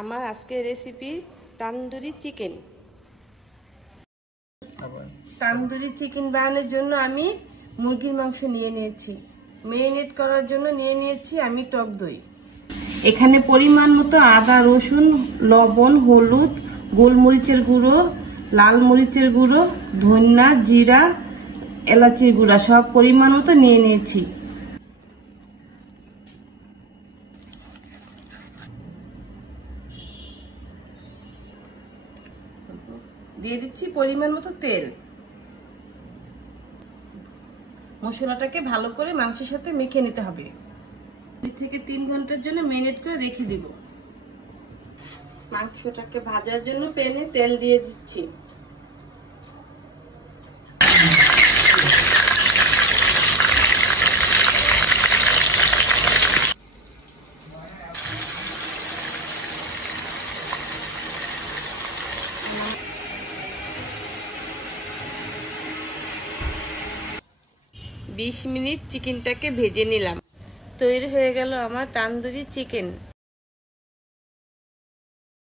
আমার আজকের recipe tandoori chicken. Tandoori chicken বানানোর জন্য আমি মুরগির মাংস নিয়ে নিয়েছি। ম্যারিনেট করার জন্য নিয়ে নিয়েছি আমি টক দই। এখানে পরিমাণ মতো আদা, রসুন, লবণ, হলুদ, গোলমরিচের গুঁড়ো, লাল মরিচের গুঁড়ো, ধনিয়া, জিরা, এলাচির গুঁড়া সব পরিমাণ মতো নিয়ে নিয়েছি। দিয়ে দিচ্ছি পরিমাণ মতো তেল। মশলাটাকে ভালো করে মাংসের সাথে মেখে নিতে হবে। 2 থেকে 3 ঘন্টার জন্য ম্যারিনেট করে রেখে দিব। মাংসটাকে ভাজার জন্য প্যানে তেল দিয়ে দিচ্ছি। বিশ মিনিট চিকেনটাকে ভেজে নিলাম। তৈরি হয়ে গেল আমার তান্দুরি চিকেন।